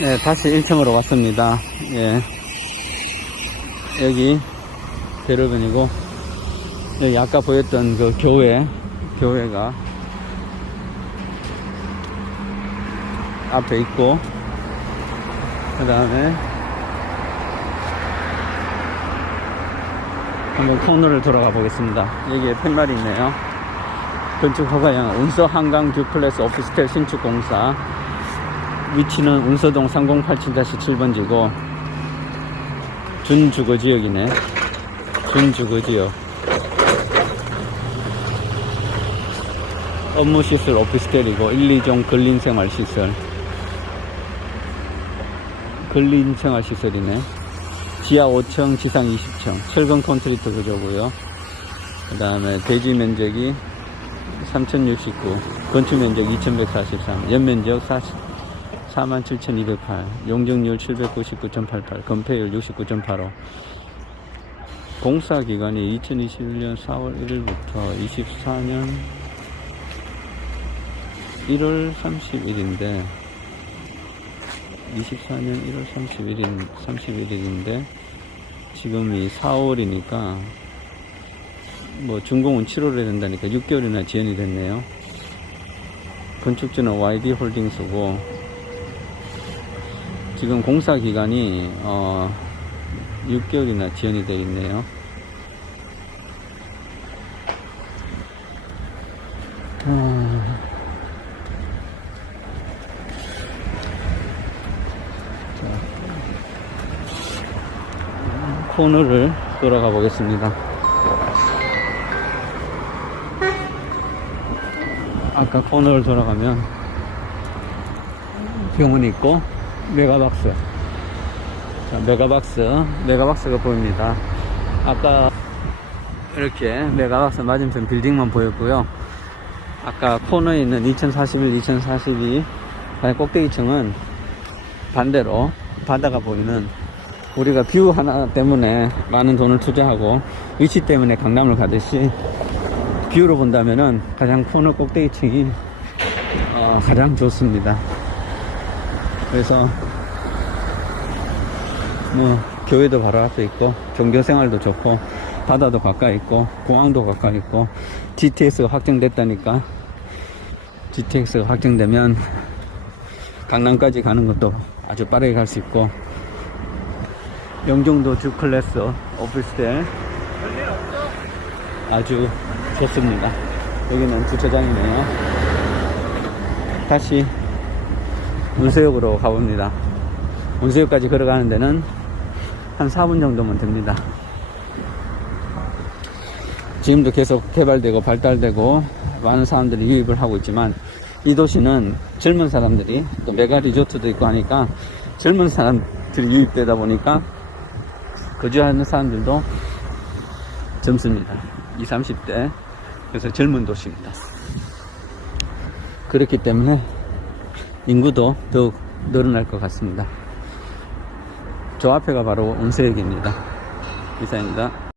네, 다시 1층으로 왔습니다. 예. 여기 대로변이고, 여기 아까 보였던 그 교회, 교회가 앞에 있고, 그 다음에 한번 코너를 돌아가 보겠습니다. 여기에 팻말이 있네요. 건축 허가형 운서 한강 듀플렉스 오피스텔 신축 공사 위치는 운서동 3087-7번지고 준주거지역이네. 준주거지역. 업무시설 오피스텔이고 1, 2종 근린생활시설. 근린생활시설이네. 지하 5층, 지상 20층. 철근 콘크리트 구조고요. 그 다음에 대지 면적이 3069, 건축 면적 2143, 연면적 40, 47,208, 용적률 799.88, 건폐율 69.85. 공사 기간이 2021년 4월 1일부터 24년 1월 31일인데 24년 1월 31일 31일인데 지금이 4월이니까 뭐 준공은 7월에 된다니까 6개월이나 지연이 됐네요. 건축주는 YD 홀딩스고 지금 공사 기간이 어 6개월이나 지연이 되어 있네요. 아, 자, 코너를 돌아가 보겠습니다. 아까 코너를 돌아가면 병원이 있고 메가박스. 자, 메가박스. 메가박스가 보입니다. 아까 이렇게 메가박스 맞은편 빌딩만 보였고요. 아까 코너에 있는 2041, 2042 꼭대기층은 반대로 바다가 보이는 우리가 뷰 하나 때문에 많은 돈을 투자하고 위치 때문에 강남을 가듯이 뷰로 본다면은 가장 코너 꼭대기층이 어, 가장 좋습니다. 그래서 뭐 교회도 바로 앞에 있고 종교 생활도 좋고 바다도 가까이 있고 공항도 가까이 있고 GTX가 확정됐다니까 GTX가 확정되면 강남까지 가는 것도 아주 빠르게 갈 수 있고 영종도 주클래스 오피스텔 아주 좋습니다. 여기는 주차장이네요. 다시 운수역으로 가봅니다. 운수역까지 걸어가는 데는 한 4분 정도면 됩니다. 지금도 계속 개발되고 발달되고 많은 사람들이 유입을 하고 있지만 이 도시는 젊은 사람들이 또 메가 리조트도 있고 하니까 젊은 사람들이 유입되다 보니까 거주하는 사람들도 젊습니다. 20, 30대. 그래서 젊은 도시입니다. 그렇기 때문에 인구도 더욱 늘어날 것 같습니다. 저 앞에가 바로 온세역입니다. 이사입니다.